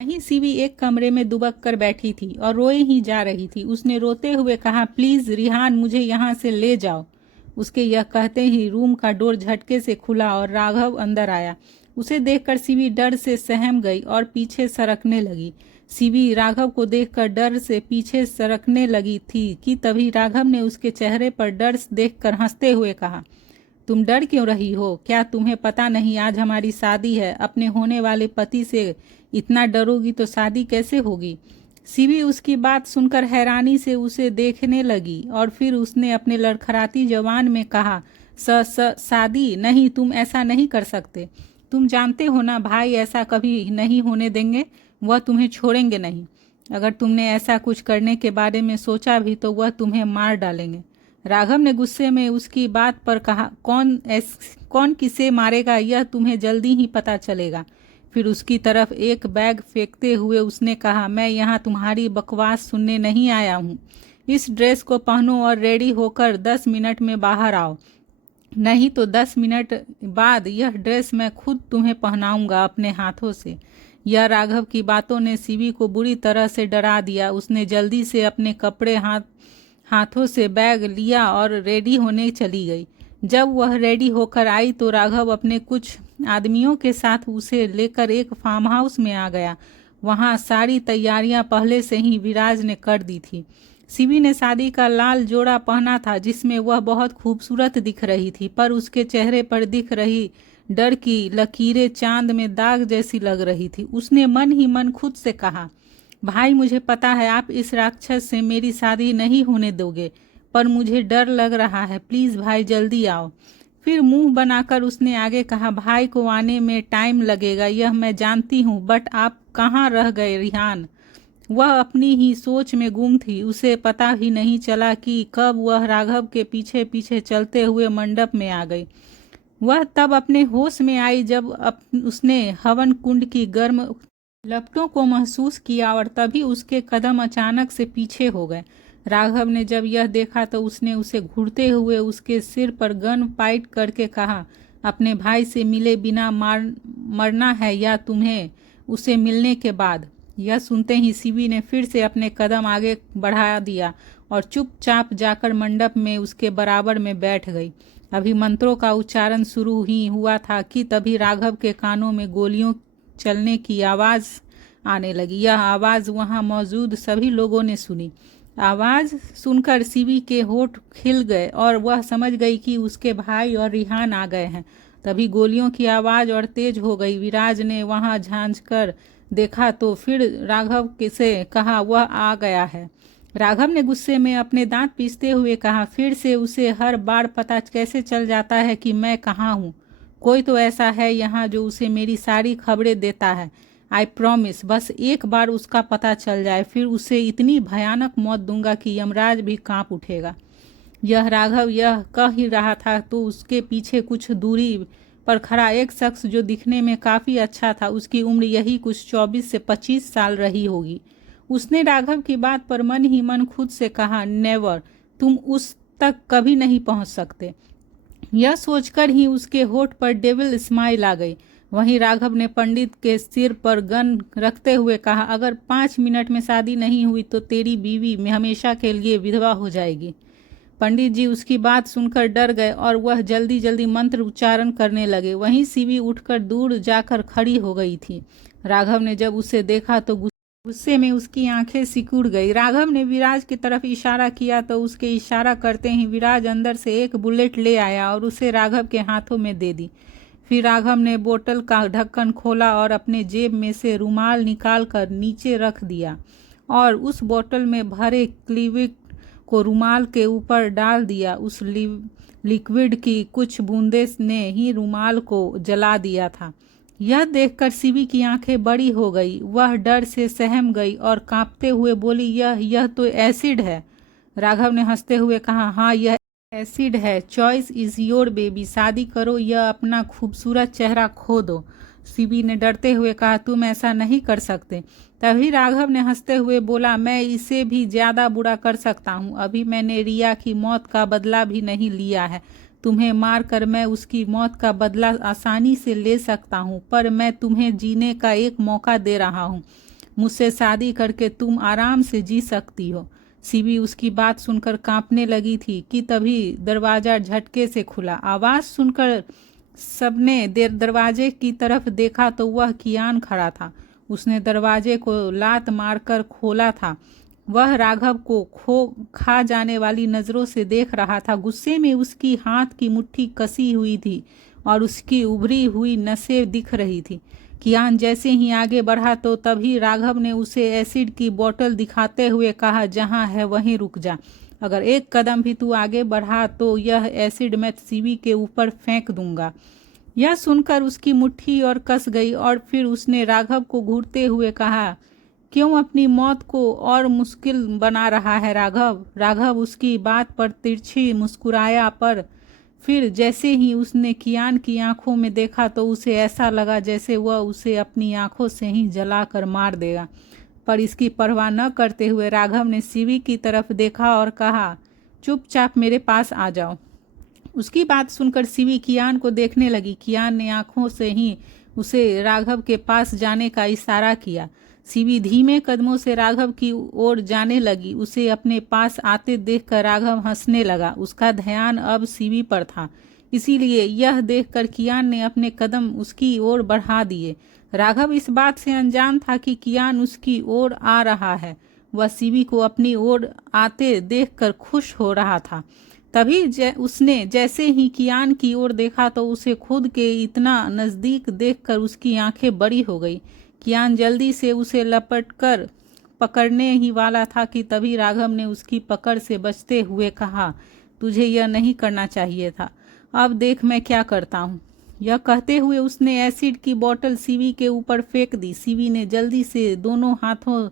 वहीं सीवी एक कमरे में दुबक कर बैठी थी और रोए ही जा रही थी। उसने रोते हुए कहा, प्लीज रिहान, मुझे यहाँ से ले जाओ। उसके यह कहते ही रूम का डोर झटके से खुला और राघव अंदर आया। उसे देखकर सीवी डर से सहम गई और पीछे सरकने लगी। सीवी राघव को देखकर डर से पीछे सरकने लगी थी कि तभी राघव ने उसके चेहरे पर डर देखकर हंसते हुए कहा, तुम डर क्यों रही हो? क्या तुम्हें पता नहीं आज हमारी शादी है? अपने होने वाले पति से इतना डरोगी तो शादी कैसे होगी? सीवी उसकी बात सुनकर हैरानी से उसे देखने लगी और फिर उसने अपने लड़खड़ाती जवान में कहा, शादी नहीं, तुम ऐसा नहीं कर सकते। तुम जानते हो ना, भाई ऐसा कभी नहीं होने देंगे। वह तुम्हें छोड़ेंगे नहीं। अगर तुमने ऐसा कुछ करने के बारे में सोचा भी तो वह तुम्हें मार डालेंगे। राघव ने गुस्से में उसकी बात पर कहा, कौन किसे मारेगा यह तुम्हें जल्दी ही पता चलेगा। फिर उसकी तरफ एक बैग फेंकते हुए उसने कहा, मैं यहाँ तुम्हारी बकवास सुनने नहीं आया हूँ। इस ड्रेस को पहनो और रेडी होकर 10 मिनट में बाहर आओ, नहीं तो 10 मिनट बाद यह ड्रेस मैं खुद तुम्हें पहनाऊंगा अपने हाथों से। यह राघव की बातों ने सीवी को बुरी तरह से डरा दिया। उसने जल्दी से अपने कपड़े हाथों से बैग लिया और रेडी होने चली गई। जब वह रेडी होकर आई तो राघव अपने कुछ आदमियों के साथ उसे लेकर एक फार्म हाउस में आ गया। वहां सारी तैयारियां पहले से ही विराज ने कर दी थी। सीवी ने शादी का लाल जोड़ा पहना था जिसमें वह बहुत खूबसूरत दिख रही थी, पर उसके चेहरे पर दिख रही डर की लकीरें चांद में दाग जैसी लग रही थी। उसने मन ही मन खुद से कहा, भाई मुझे पता है आप इस राक्षस से मेरी शादी नहीं होने दोगे, पर मुझे डर लग रहा है। प्लीज़ भाई जल्दी आओ। फिर मुंह बनाकर उसने आगे कहा, भाई को आने में टाइम लगेगा यह मैं जानती हूँ, बट आप कहाँ रह गए रिहान? वह अपनी ही सोच में गुम थी। उसे पता ही नहीं चला कि कब वह राघव के पीछे पीछे चलते हुए मंडप में आ गई। वह तब अपने होश में आई जब उसने हवन कुंड की गर्म लपटों को महसूस किया और तभी उसके कदम अचानक से पीछे हो गए। राघव ने जब यह देखा तो उसने उसे घूरते हुए उसके सिर पर गन पॉइंट करके कहा, अपने भाई से मिले बिना मरना है या तुम्हें उसे मिलने के बाद? यह सुनते ही सीवी ने फिर से अपने कदम आगे बढ़ा दिया और चुपचाप जाकर मंडप में उसके बराबर में बैठ गई। अभी मंत्रों का उच्चारण शुरू ही हुआ था कि तभी राघव के कानों में गोलियों चलने की आवाज़ आने लगी। यह आवाज़ वहां मौजूद सभी लोगों ने सुनी। आवाज़ सुनकर सीवी के होठ खिल गए और वह समझ गई कि उसके भाई और रिहान आ गए हैं। तभी गोलियों की आवाज़ और तेज हो गई। विराज ने वहां झांझ कर देखा तो फिर राघव से कहा, वह आ गया है। राघव ने गुस्से में अपने दांत पीसते हुए कहा, फिर से उसे हर बार पता कैसे चल जाता है कि मैं कहाँ हूँ? कोई तो ऐसा है यहाँ जो उसे मेरी सारी खबरें देता है। आई प्रॉमिस, बस एक बार उसका पता चल जाए, फिर उसे इतनी भयानक मौत दूंगा कि यमराज भी कांप उठेगा। यह राघव यह कह ही रहा था तो उसके पीछे कुछ दूरी पर खड़ा एक शख्स जो दिखने में काफ़ी अच्छा था, उसकी उम्र यही कुछ 24 से 25 साल रही होगी। उसने राघव की बात पर मन ही मन खुद से कहा, नेवर, तुम उस तक कभी नहीं पहुंच सकते। यह सोचकर ही उसके होठ पर डेविल स्माइल आ गई। वहीं राघव ने पंडित के सिर पर गन रखते हुए कहा, अगर 5 मिनट में शादी नहीं हुई तो तेरी बीवी हमेशा के लिए विधवा हो जाएगी। पंडित जी उसकी बात सुनकर डर गए और वह जल्दी जल्दी मंत्र उच्चारण करने लगे। वहीं सीवी उठकर दूर जाकर खड़ी हो गई थी। राघव ने जब उसे देखा तो गुस्से में उसकी आंखें सिकुड़ गई। राघव ने विराज की तरफ इशारा किया तो उसके इशारा करते ही विराज अंदर से एक बुलेट ले आया और उसे राघव के हाथों में दे दी। फिर राघव ने बोतल का ढक्कन खोला और अपने जेब में से रुमाल निकालकर नीचे रख दिया और उस बोतल में भरे लिक्विड को रुमाल के ऊपर डाल दिया। उस लिक्विड की कुछ बूंदे ने ही रुमाल को जला दिया था। यह देखकर सीवी की आंखें बड़ी हो गई। वह डर से सहम गई और कांपते हुए बोली, यह तो एसिड है। राघव ने हंसते हुए कहा, हाँ यह एसिड है। चॉइस इज योर बेबी, शादी करो या अपना खूबसूरत चेहरा खो दो। सीवी ने डरते हुए कहा, तुम ऐसा नहीं कर सकते। तभी राघव ने हंसते हुए बोला, मैं इसे भी ज़्यादा बुरा कर सकता हूँ। अभी मैंने रिया की मौत का बदला भी नहीं लिया है। तुम्हें मारकर मैं उसकी मौत का बदला आसानी से ले सकता हूँ, पर मैं तुम्हें जीने का एक मौका दे रहा हूँ। मुझसे शादी करके तुम आराम से जी सकती हो। सीवी उसकी बात सुनकर कांपने लगी थी कि तभी दरवाज़ा झटके से खुला। आवाज़ सुनकर सबने दरवाजे की तरफ देखा तो वह कियान खड़ा था। उसने दरवाजे को लात मारकर खोला था। वह राघव को खा जाने वाली नज़रों से देख रहा था। गुस्से में उसकी हाथ की मुट्ठी कसी हुई थी और उसकी उभरी हुई नसें दिख रही थी। कियान जैसे ही आगे बढ़ा तो तभी राघव ने उसे एसिड की बोतल दिखाते हुए कहा, जहाँ है वहीं रुक जा। अगर एक कदम भी तू आगे बढ़ा तो यह एसिड मैं सीवी के ऊपर फेंक दूंगा। यह सुनकर उसकी मुट्ठी और कस गई और फिर उसने राघव को घूरते हुए कहा, क्यों अपनी मौत को और मुश्किल बना रहा है राघव। राघव उसकी बात पर तिरछी मुस्कुराया, पर फिर जैसे ही उसने कियान की आंखों में देखा तो उसे ऐसा लगा जैसे वह उसे अपनी आंखों से ही जलाकर मार देगा। पर इसकी परवाह न करते हुए राघव ने सीवी की तरफ देखा और कहा, चुपचाप मेरे पास आ जाओ। उसकी बात सुनकर सीवी कियान को देखने लगी। कियान ने आंखों से ही उसे राघव के पास जाने का इशारा किया। सीवी धीमे कदमों से राघव की ओर जाने लगी। उसे अपने पास आते देखकर राघव हंसने लगा। उसका ध्यान अब सीवी पर था, इसीलिए यह देखकर कियान ने अपने कदम उसकी ओर बढ़ा दिए। राघव इस बात से अनजान था कि कियान उसकी ओर आ रहा है। वह सीवी को अपनी ओर आते देखकर खुश हो रहा था। तभी उसने जैसे ही कियान की ओर देखा तो उसे खुद के इतना नज़दीक देखकर उसकी आंखें बड़ी हो गई। कियान जल्दी से उसे लपटकर पकड़ने ही वाला था कि तभी राघव ने उसकी पकड़ से बचते हुए कहा, तुझे यह नहीं करना चाहिए था, अब देख मैं क्या करता हूँ। यह कहते हुए उसने एसिड की बोतल सीवी के ऊपर फेंक दी। सीवी ने जल्दी से दोनों हाथों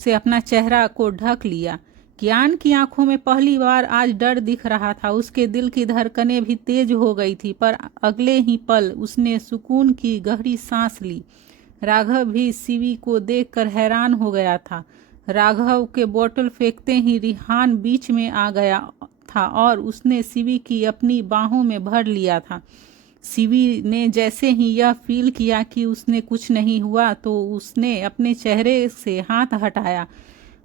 से अपना चेहरा को ढक लिया। कियान की आंखों में पहली बार आज डर दिख रहा था। उसके दिल की धड़कनें भी तेज हो गई थी, पर अगले ही पल उसने सुकून की गहरी सांस ली। राघव भी सीवी को देखकर हैरान हो गया था। राघव के बोतल फेंकते ही रिहान बीच में आ गया था और उसने सीवी की अपनी बाहों में भर लिया था। सीवी ने जैसे ही यह फील किया कि उसने कुछ नहीं हुआ तो उसने अपने चेहरे से हाथ हटाया।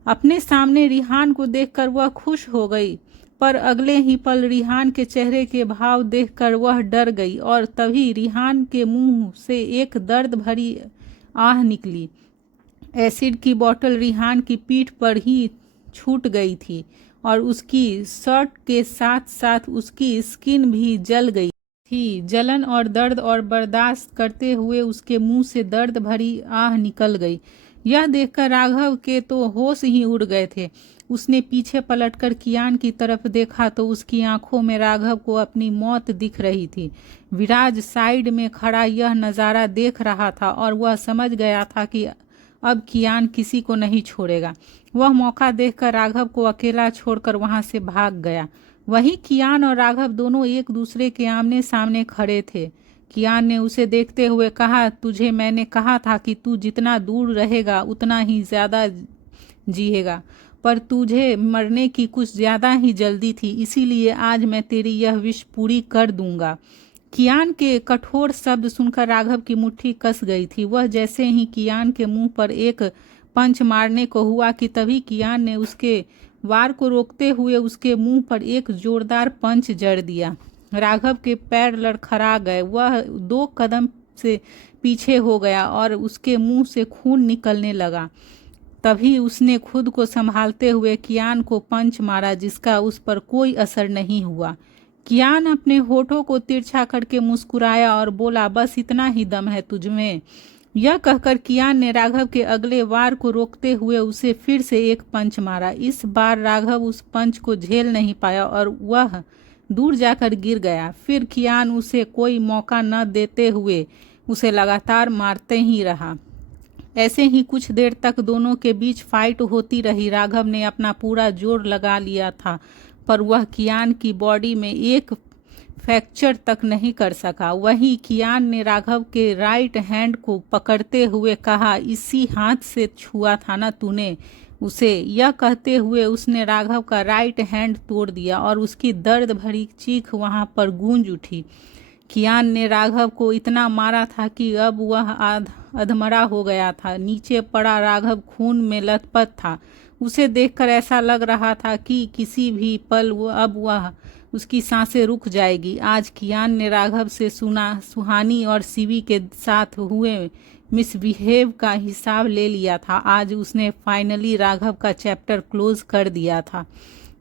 अपने सामने रिहान को देखकर वह खुश हो गई, पर अगले ही पल रिहान के चेहरे के भाव देखकर वह डर गई और तभी रिहान के मुंह से एक दर्द भरी आह निकली। एसिड की बोतल रिहान की पीठ पर ही छूट गई थी और उसकी शर्ट के साथ साथ उसकी स्किन भी जल गई थी। जलन और दर्द और बर्दाश्त करते हुए उसके मुंह से दर्द भरी आह निकल गई। यह देखकर राघव के तो होश ही उड़ गए थे। उसने पीछे पलटकर कियान की तरफ देखा तो उसकी आंखों में राघव को अपनी मौत दिख रही थी। विराज साइड में खड़ा यह नज़ारा देख रहा था और वह समझ गया था कि अब कियान किसी को नहीं छोड़ेगा। वह मौका देखकर राघव को अकेला छोड़कर वहां से भाग गया। वहीं कियान और राघव दोनों एक दूसरे के आमने सामने खड़े थे। कियान ने उसे देखते हुए कहा, तुझे मैंने कहा था कि तू जितना दूर रहेगा उतना ही ज़्यादा जिएगा, पर तुझे मरने की कुछ ज़्यादा ही जल्दी थी, इसीलिए आज मैं तेरी यह विश पूरी कर दूंगा। कियान के कठोर शब्द सुनकर राघव की मुट्ठी कस गई थी। वह जैसे ही कियान के मुंह पर एक पंच मारने को हुआ कि तभी कियान ने उसके वार को रोकते हुए उसके मुंह पर एक जोरदार पंच जड़ दिया। राघव के पैर लड़खड़ा गए। वह 2 कदम से पीछे हो गया और उसके मुंह से खून निकलने लगा। तभी उसने खुद को संभालते हुए कियान को पंच मारा, जिसका उस पर कोई असर नहीं हुआ। कियान अपने होठों को तिरछा करके मुस्कुराया और बोला, बस इतना ही दम है तुझमें। यह कहकर कियान ने राघव के अगले वार को रोकते हुए उसे फिर से एक पंच मारा। इस बार राघव उस पंच को झेल नहीं पाया और वह दूर जाकर गिर गया। फिर कियान उसे कोई मौका न देते हुए उसे लगातार मारते ही रहा। ऐसे ही कुछ देर तक दोनों के बीच फाइट होती रही। राघव ने अपना पूरा जोर लगा लिया था, पर वह कियान की बॉडी में एक फ्रैक्चर तक नहीं कर सका। वहीं कियान ने राघव के राइट हैंड को पकड़ते हुए कहा, इसी हाथ से छुआ था ना तूने उसे। यह कहते हुए उसने राघव का राइट हैंड तोड़ दिया और उसकी दर्द भरी चीख वहां पर गूंज उठी। कियान ने राघव को इतना मारा था कि अब वह अधमरा हो गया था। नीचे पड़ा राघव खून में लथपथ था। उसे देखकर ऐसा लग रहा था कि किसी भी पल अब वह उसकी सांसें रुक जाएगी। आज कियान ने राघव से सुहानी और सीवी के साथ हुए मिसबिहेव का हिसाब ले लिया था। आज उसने फाइनली राघव का चैप्टर क्लोज कर दिया था।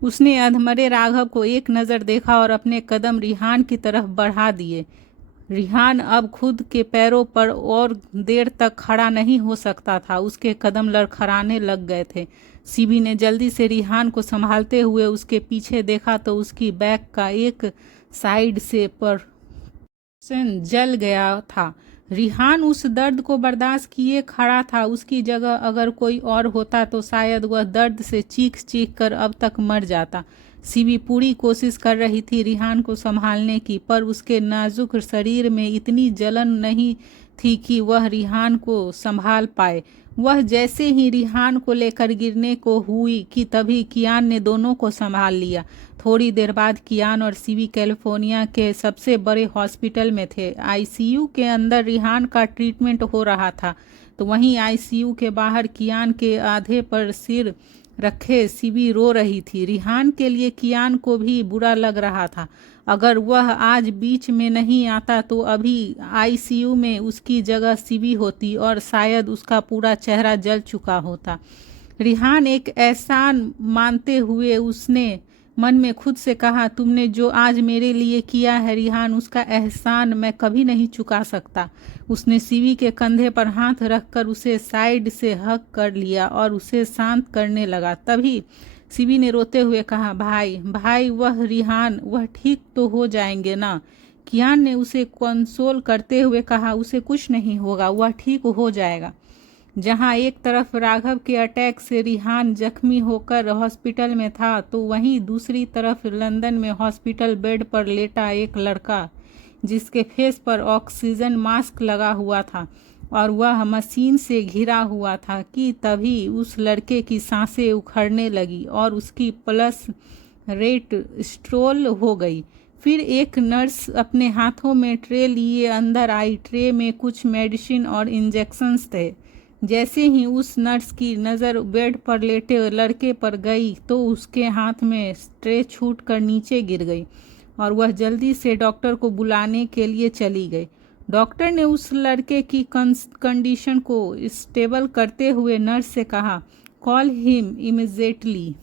उसने अधमरे राघव को एक नज़र देखा और अपने कदम रिहान की तरफ बढ़ा दिए। रिहान अब खुद के पैरों पर और देर तक खड़ा नहीं हो सकता था। उसके कदम लड़खड़ाने लग गए थे। सीबी ने जल्दी से रिहान को संभालते हुए उसके पीछे देखा तो उसकी बैक का एक साइड से पर्सन जल गया था। रिहान उस दर्द को बर्दाश्त किए खड़ा था। उसकी जगह अगर कोई और होता तो शायद वह दर्द से चीख चीख कर अब तक मर जाता। सीबी पूरी कोशिश कर रही थी रिहान को संभालने की, पर उसके नाजुक शरीर में इतनी जलन नहीं थी कि वह रिहान को संभाल पाए। वह जैसे ही रिहान को लेकर गिरने को हुई कि तभी कियान ने दोनों को संभाल लिया। थोड़ी देर बाद कियान और सीवी कैलिफोर्निया के सबसे बड़े हॉस्पिटल में थे। आईसीयू के अंदर रिहान का ट्रीटमेंट हो रहा था, तो वहीं आईसीयू के बाहर कियान के आधे पर सिर रखे सीवी रो रही थी। रिहान के लिए कियान को भी बुरा लग रहा था। अगर वह आज बीच में नहीं आता तो अभी आईसीयू में उसकी जगह सीवी होती और शायद उसका पूरा चेहरा जल चुका होता। रिहान एक एहसान मानते हुए उसने मन में खुद से कहा, तुमने जो आज मेरे लिए किया है रिहान, उसका एहसान मैं कभी नहीं चुका सकता। उसने सीवी के कंधे पर हाथ रखकर उसे साइड से हक कर लिया और उसे शांत करने लगा। तभी सीवी ने रोते हुए कहा, भाई भाई, वह रिहान, वह ठीक तो हो जाएंगे ना। कियान ने उसे कंसोल करते हुए कहा, उसे कुछ नहीं होगा, वह ठीक हो जाएगा। जहां एक तरफ राघव के अटैक से रिहान जख्मी होकर हॉस्पिटल में था, तो वहीं दूसरी तरफ लंदन में हॉस्पिटल बेड पर लेटा एक लड़का जिसके फेस पर ऑक्सीजन मास्क लगा हुआ था और वह मशीन से घिरा हुआ था कि तभी उस लड़के की सांसें उखड़ने लगी और उसकी पल्स रेट स्ट्रोल हो गई। फिर एक नर्स अपने हाथों में ट्रे लिए अंदर आई। ट्रे में कुछ मेडिसिन और इंजेक्शंस थे। जैसे ही उस नर्स की नज़र बेड पर लेटे लड़के पर गई तो उसके हाथ में ट्रे छूट कर नीचे गिर गई और वह जल्दी से डॉक्टर को बुलाने के लिए चली गई। डॉक्टर ने उस लड़के की कंडीशन को स्टेबल करते हुए नर्स से कहा, कॉल हिम इमीडिएटली।